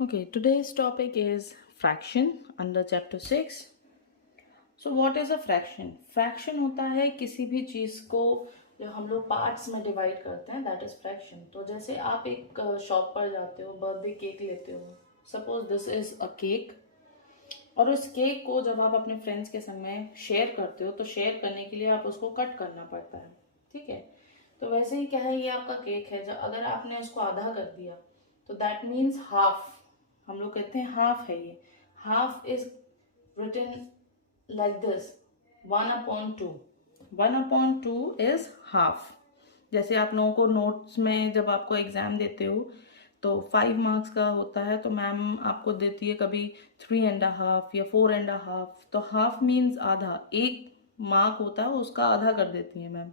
Okay, today's topic is fraction under chapter 6. So what is a fraction? Fraction होता है किसी भी चीज़ को जो हम लोग पार्ट्स में डिवाइड करते हैं, दैट इज फ्रैक्शन. तो जैसे आप एक शॉप पर जाते हो, बर्थडे केक लेते हो, suppose this is a cake, और उस केक को जब आप अपने फ्रेंड्स के संग में शेयर करते हो तो शेयर करने के लिए आप उसको कट करना पड़ता है. ठीक है, तो वैसे ही क्या है, ये आपका केक है, जब अगर आपने उसको आधा कर दिया तो दैट मीन्स हाफ. हम लोग कहते हैं हाफ है ये. Half is written like this, 1/2. 1/2 is half. जैसे आप लोगों को नोट्स में जब आपको एग्जाम देते हो तो 5 मार्क्स का होता है, तो मैम आपको देती है कभी 3.5 या 4.5. तो हाफ मीन्स आधा. एक मार्क होता है उसका आधा कर देती है मैम,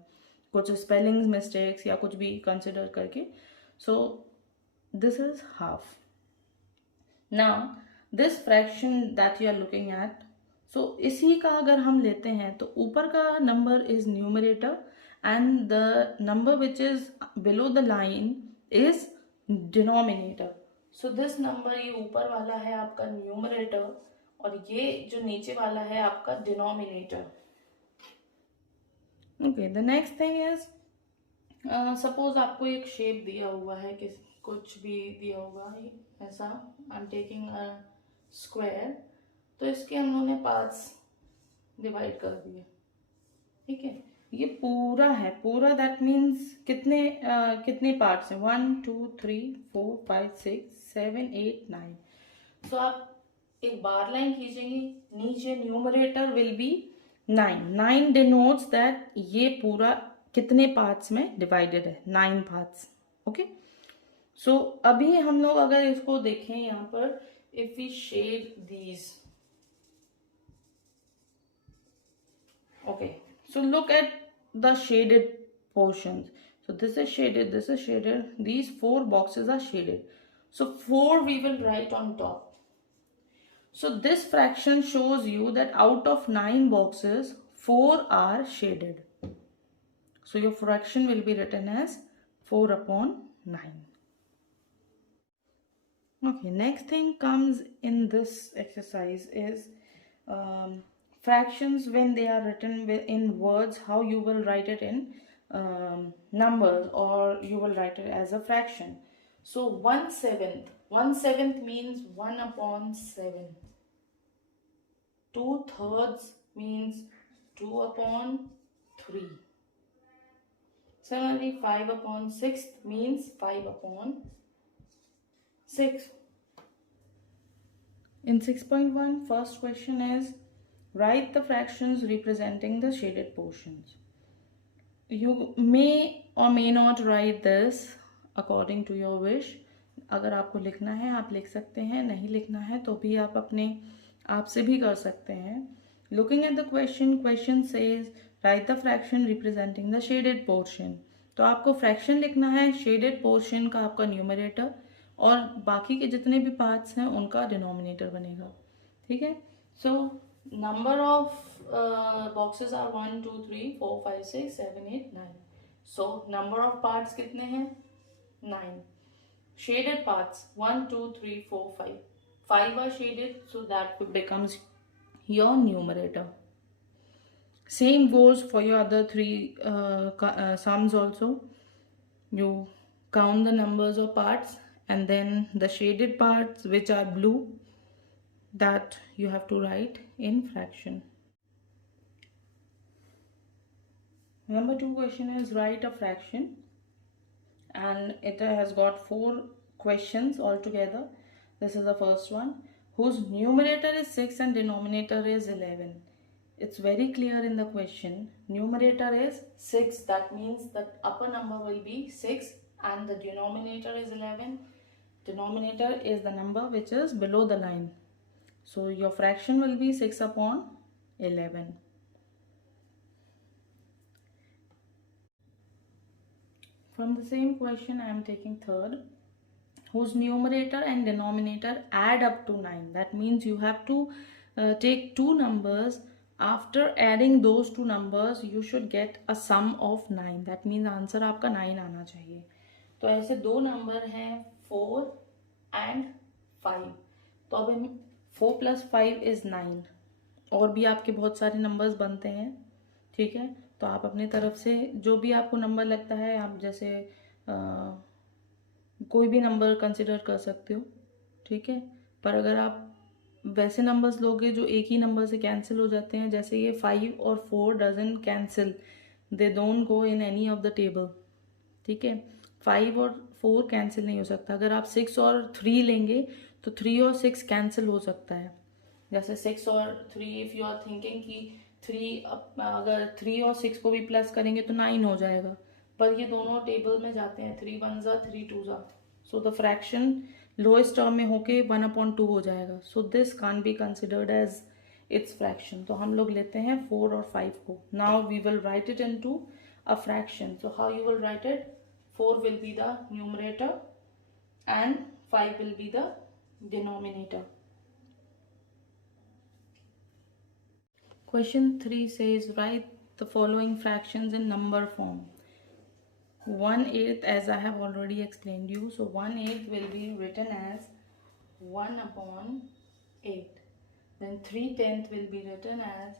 कुछ स्पेलिंग मिस्टेक्स या कुछ भी कंसिडर करके. So this is half. Now this fraction that you are looking at, so इसी का अगर हम लेते हैं तो ऊपर का number is numerator and the number which is below the line is denominator. So this number, ये ऊपर वाला है आपका न्यूमरेटर और ये जो नीचे वाला है आपका denominator. Okay, the next thing is, suppose आपको एक शेप दिया हुआ है, कुछ भी दिया हुआ है ऐसा. I am taking a square, तो इसके हम लोगों ने पार्ट्स डिवाइड कर दिए. ठीक है, ये पूरा है पूरा. दैट मीन्स कितने पार्ट्स हैं? 1 2 3 4 5 6 7 8 9. सो आप एक बार लाइन खींचेंगे, नीचे numerator will be 9. 9 denotes that ये पूरा कितने पार्ट्स में डिवाइडेड है, 9 पार्ट्स. ओके, सो अभी हम लोग अगर इसको देखें यहाँ पर, if we shade these. Okay, so look at the shaded portions. So this is shaded, this is shaded, these 4 boxes are shaded. So 4 we will write on top. So this fraction shows you that out of 9 boxes, 4 are shaded. So your fraction will be written as 4/9. Okay, next thing comes in this exercise is fractions when they are written in words, how you will write it in numbers, or you will write it as a fraction. So 1/7 means 1/7. 2/3 means 2/3. Similarly, 5/6 means 5/6. In 6.1, first question is, write the fractions representing the shaded portions. You may or may not write this according to your wish. अगर आपको लिखना है आप लिख सकते हैं, नहीं लिखना है तो भी आप अपने आप से भी कर सकते हैं. Looking at the question says write the fraction representing the shaded portion. तो आपको फ्रैक्शन लिखना है, शेडेड पोर्शन का आपका न्यूमरेटर और बाकी के जितने भी पार्ट्स हैं उनका डिनोमिनेटर बनेगा. ठीक है, so number of boxes are 1 2 3 4 5 6 7 8 9. So number of parts कितने हैं? 9. Shaded parts 1 2 3 4 5. 5 are shaded, so that becomes your numerator. Same goes for your other 3 sums also. You count the numbers of parts and then the shaded parts which are blue, that you have to write in fraction. Number 2 question is write a fraction, and it has got 4 questions altogether. This is the first one, whose numerator is 6 and denominator is 11. It's very clear in the question. Numerator is 6, that means the upper number will be 6 and the denominator is 11. Denominator is the number which is below the line. So your fraction will be 6/11. From the same question I am taking third, whose numerator and denominator add up to 9. That means you have to take 2 numbers. After adding those 2 numbers you should get a sum of 9. That means answer आपका 9 आना चाहिए. तो ऐसे 2 number हैं 4 and 5। तो अब हम 4 + 5 = 9। और भी आपके बहुत सारे नंबर्स बनते हैं, ठीक है। तो आप अपने तरफ से जो भी आपको नंबर लगता है, आप जैसे कोई भी नंबर कंसिडर कर सकते हो, ठीक है। पर अगर आप वैसे नंबर्स लोगे जो एक ही नंबर से कैंसिल हो जाते हैं, जैसे ये 5 और 4 doesn't cancel, they don't go in any of the table, ठीक है। 5 और 4 कैंसिल नहीं हो सकता। अगर आप 6 और 3 लेंगे तो 3 और 6 कैंसिल हो सकता है। जैसे 6 और 3, इफ़ यू आर थिंकिंग कि 3, अगर 3 और 6 को भी प्लस करेंगे तो 9 हो जाएगा, पर ये दोनों टेबल में जाते हैं, 3 1 ज़ा 3 2 ज़ा, so the fraction lowest term में होके 1/2 हो जाएगा। So this can be considered as its fraction. तो हम लोग लेते हैं 4 और 5 को। Now we will write it into a fraction. So how you will write it? 4 will be the numerator and 5 will be the denominator. Question 3 says write the following fractions in number form. 1/8, as I have already explained you, so 1/8 will be written as 1/8. Then 3/10 will be written as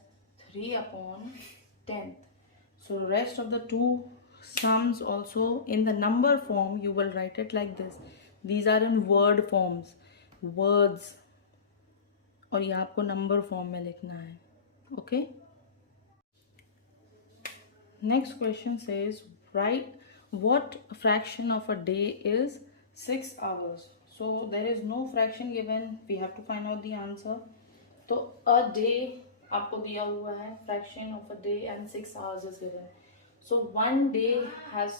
3/10. So rest of the two sums also in the number form you will write it like this. These are in word forms, words, और ये आपको number form में लिखना है, okay? Next question says write what fraction of a day is 6 hours. So there is no fraction given, we have to find out the answer. तो a day आपको दिया हुआ है, fraction of a day and 6 hours is given. So 1 day has,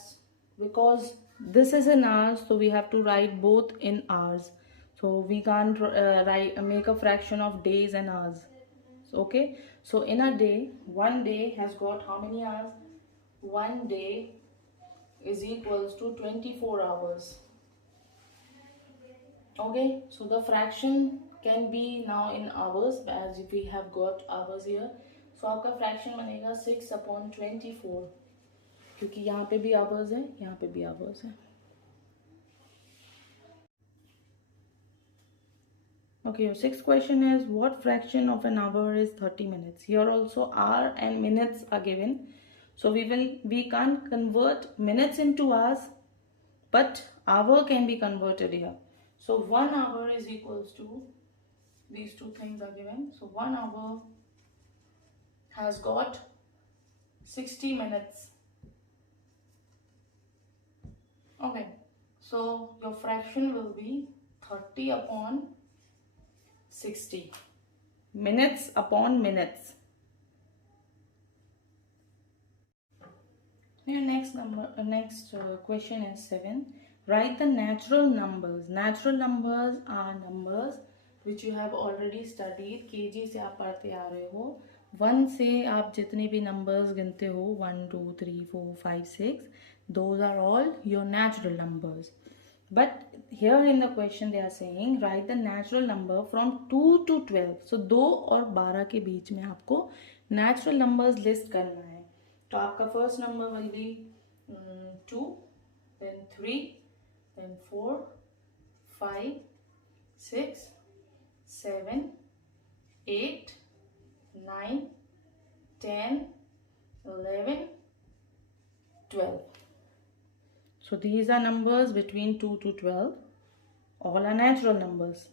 because this is in hours, so we have to write both in hours. So we can't make a fraction of days and hours. So, okay. So in a day, 1 day has got how many hours? 1 day is equals to 24 hours. Okay. So the fraction can be now in hours, as if we have got hours here. So आपका fraction बनेगा 6/24, क्योंकि यहाँ पे भी hours है, यहाँ पे भी आवर्स है। Okay, your sixth question is what fraction of an hour is 30 minutes? Here also hour and minutes are given. So we can't convert minutes into hours, but hour can be converted here. So 1 hour is equals to, these two things are given. So 1 hour has got 60 minutes. Okay, so your fraction will be 30/60, minutes upon minutes. Your next question is 7. Write the natural numbers. Natural numbers are numbers which you have already studied. KG से आप पढ़ते आ रहे हो। 1 से आप जितने भी numbers गिनते हो, 1 2 3 4 5 6, those are all your natural numbers. But here in the question they are saying write the natural number from 2 to 12. So 2 और 12 के बीच में आपको natural numbers list करना है। तो आपका first number will be 2, then 3, then 4, 5, 6, 7, 8, 9, 10, 11, 12. So these are numbers between 2 to 12. All are natural numbers.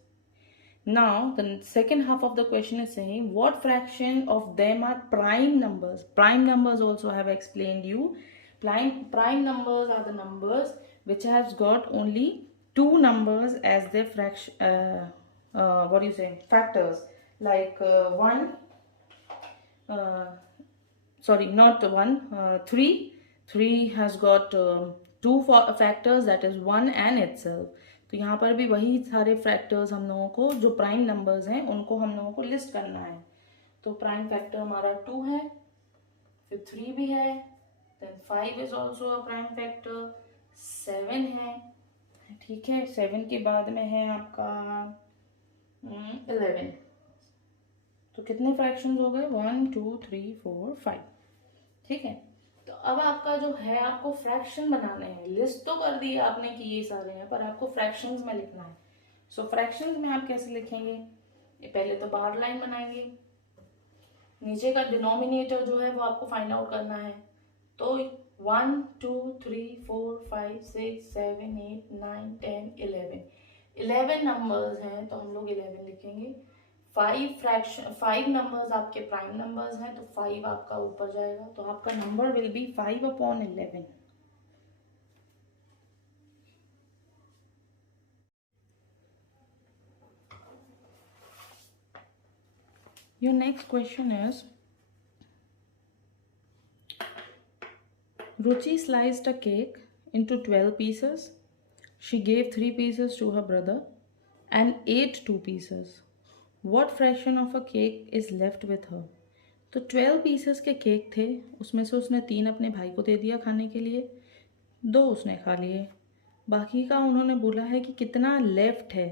Now the second half of the question is saying what fraction of them are prime numbers. Prime numbers also I have explained you. Prime numbers are the numbers which has got only two numbers as their fraction. Factors, like 1. Sorry, not 1. 3. 3 has got two factors, that is 1 and itself. तो यहाँ पर भी वही सारे factors हम लोगों को, जो प्राइम नंबर्स हैं उनको हम लोगों को लिस्ट करना है। तो प्राइम फैक्टर हमारा 2 है, फिर 3 भी है, then 5 is also a prime factor, 7 है, ठीक है। 7 के बाद में है आपका 11। तो कितने फ्रैक्शंस हो गए? 1 2 3 4 5, ठीक है। तो अब आपका जो है, आपको फ्रैक्शन बनाने हैं। लिस्ट तो कर दी आपने कि ये सारे हैं, पर आपको फ्रैक्शंस में लिखना है। सो फ्रैक्शंस में आप कैसे लिखेंगे, ये पहले तो बाहर लाइन बनाएंगे, नीचे का डिनोमिनेटर जो है वो आपको फाइंड आउट करना है। तो 1 2 3 4 5 6 7 8 9 10 11 नंबर्स हैं तो हम लोग 11 लिखेंगे। 5 नंबर्स आपके प्राइम नंबर्स हैं तो 5 आपका ऊपर जाएगा, तो आपका number will be 5/11। Your next question is, Ruchi sliced a cake into 12 pieces. She gave 3 pieces to her brother and ate 2 pieces. What fraction of a cake is left with her? तो 12 pieces के cake थे, उसमें से उसने 3 अपने भाई को दे दिया खाने के लिए, 2 उसने खा लिए, बाकी का उन्होंने बोला है कि कितना लेफ्ट है।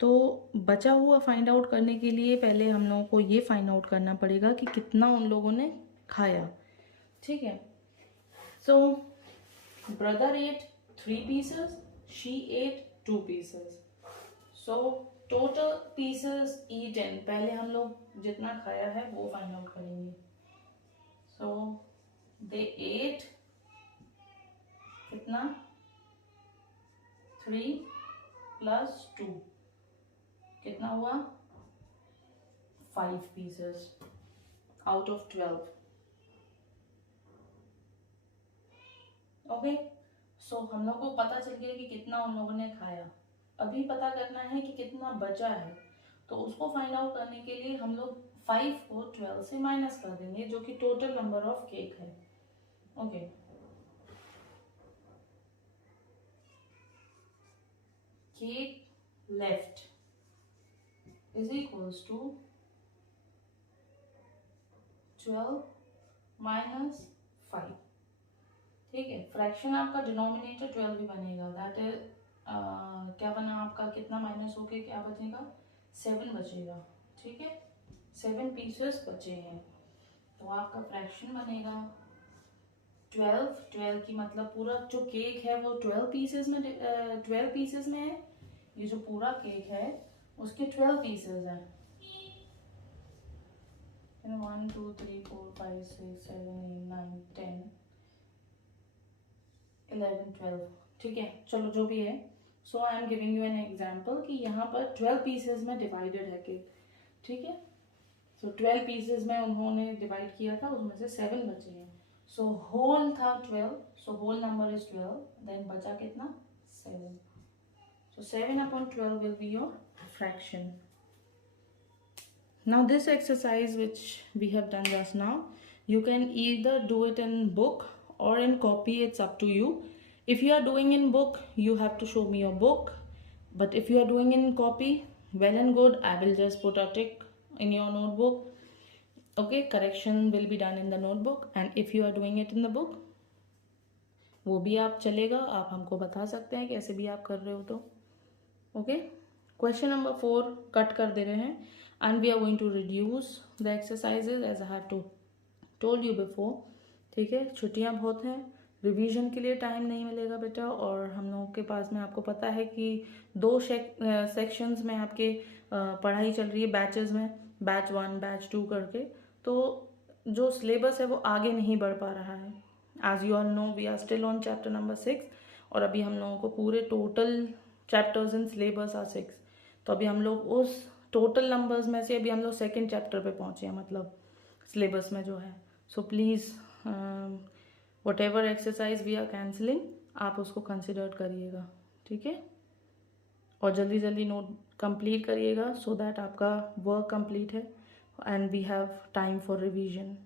तो बचा हुआ फाइंड आउट करने के लिए पहले हम लोगों को ये फाइंड आउट करना पड़ेगा कि कितना उन लोगों ने खाया। ठीक है, so brother ate 3 pieces, she ate 2 pieces, so total pieces eaten, पहले हम लोग जितना खाया है वो फाइंड आउट करेंगे। सो दे एट कितना, 3 + 2 कितना हुआ, 5 पीसेस आउट ऑफ 12। ओके, सो हम लोग को पता चल गया कि कितना उन लोगों ने खाया। अभी पता करना है कि कितना बचा है, तो उसको फाइंड आउट करने के लिए हम लोग 5 को 12 से माइनस कर देंगे, जो कि टोटल नंबर ऑफ केक है। Okay, cake left is equals to 12 minus 5। ठीक है, फ्रैक्शन आपका डिनोमिनेटर 12 भी बनेगा, दैट इज क्या बना आपका, कितना माइनस होके क्या बचेगा, 7 बचेगा। ठीक है, 7 पीसेस बचे हैं, तो आपका फ्रैक्शन बनेगा 12 की मतलब पूरा जो केक है वो 12 पीसेस में है। ये जो पूरा केक है उसके 12 पीसेस हैं, 1 2 3 4 5 6 7 8 9 10 11 12। ठीक है, चलो जो भी है, so I am giving you an example कि यहाँ पर 12 पीसेस में डिवाइडेड है केक। ठीक है, सो 12 पीसेस में उन्होंने डिवाइड किया था, उसमें से 7 बचे हैं। सो होल था 12, so whole number is 12, then बचा कितना, 7। So 7/12 will be your fraction. Now this exercise which we have done just now, you can either do it in book or in copy, it's up to you. If you are doing in book, you have to show me your book, but if you are doing in copy, well and good, I will just put a tick in your notebook. Okay, correction will be done in the notebook, and if you are doing it in the book, वो भी आप चलेगा, आप हमको बता सकते हैं कैसे भी आप कर रहे हो तो। ओके, क्वेश्चन नंबर 4 कट कर दे रहे हैं, and we are going to reduce the exercises as I have told you before। ठीक है, छुट्टियां बहुत हैं, रिवीजन के लिए टाइम नहीं मिलेगा बेटा, और हम लोगों के पास में आपको पता है कि 2 सेक्शंस में आपके पढ़ाई चल रही है, बैचेस में, बैच 1 बैच 2 करके, तो जो सिलेबस है वो आगे नहीं बढ़ पा रहा है। As you all know, we are still on chapter number 6, और अभी हम लोगों को पूरे total chapters in syllabus are 6, तो अभी हम लोग उस टोटल नंबर्स में से अभी हम लोग सेकेंड चैप्टर पे पहुँचे हैं, मतलब सिलेबस में जो है। So please whatever exercise we are cancelling, आप उसको कंसिडर करिएगा। ठीक है, और जल्दी जल्दी नोट कंप्लीट करिएगा, सो दैट आपका वर्क कंप्लीट है and we have time for revision.